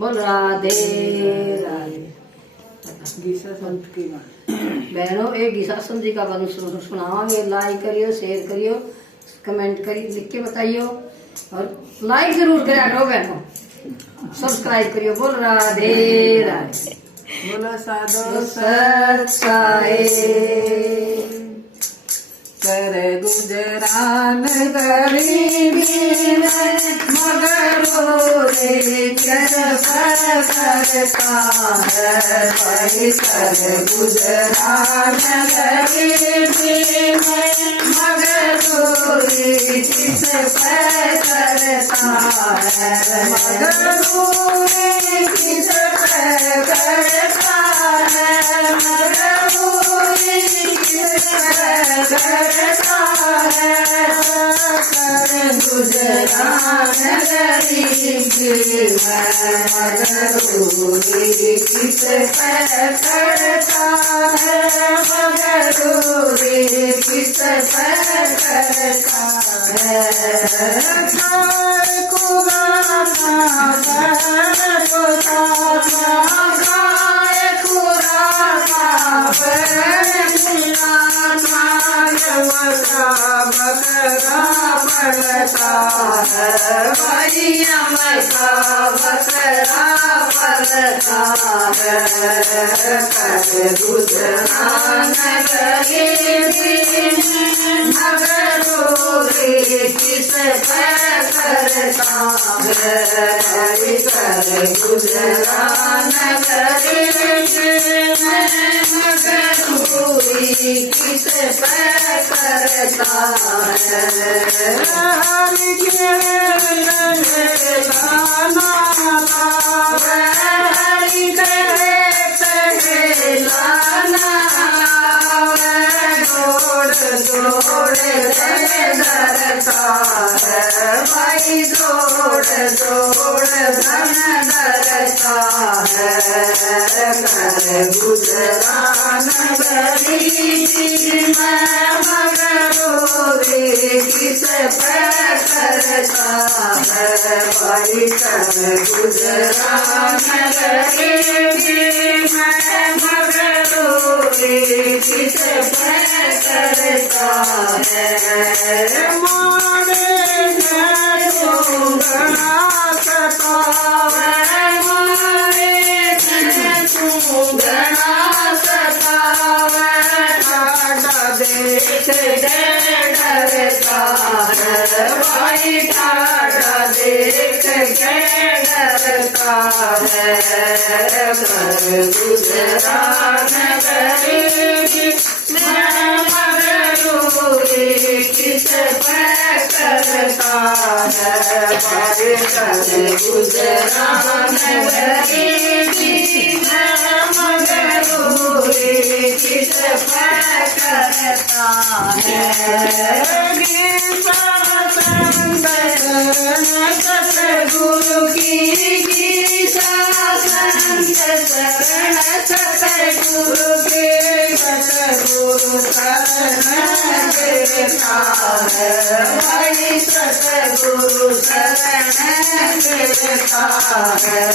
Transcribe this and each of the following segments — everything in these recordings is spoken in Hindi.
बोल राधे राधे। गीसा संत की बहनों एक गीसा संत जी का भजन सुनावांगे। लाइक करियो, शेयर करियो, कमेंट करिए, लिख के बताइयो और लाइक जरूर करा करो बहनों, सब्सक्राइब करियो। बोल राधे राधे। बोलो साधो सत्साए कर गुजरान गरीबी में मगर रे करता है भाई। कर गुजरान गरीबी में मगर रे किस पे करता है। मगर रे किस पे करता है। मगर रे किस पे करता है। कर गुजरान गरीबी में मगर रे किस पे करता है। मगर रे किस पे करता है। बकरा पलता है भाई का बकरा पलता है। कर गुजरान गरीबी मगर रे किस पे करता है। कर गुजरान गरीबी मगर रे किस पे करता है। हरि के गाना हरि के लाना जोड़ जोड़ धरता है भाई। जोड़ जोड़ धन धरता है। कर गुजरान गरीबी में मगर रे किस पे करता है भाई। कर गुजरान गरीबी में मगर रे किस पे करता है। मारे गणा सतावे मारे गणा सतावे टाटा देख डरता है भाई। टाटा देख डरता है। कर गुजरान गरीबी में मगर रे किस पे करता है भाई। कर गुजरान गरीबी में मगर रे किस पे करता है। सतगुरु की गीता संत शरण सतगुरु के सतगुरु शरण देता है भाई। सतगुरु शरण देता है।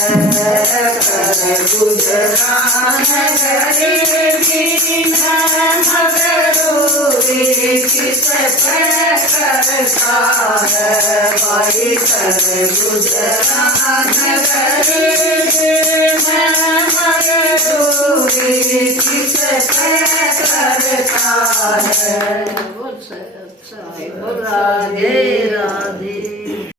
कर गुजरान गरीबी में मगर रे किस पे करता है भाई। कर गुजरान गरीबी में मगर रे किस पे करता है। बोल राधे राधे।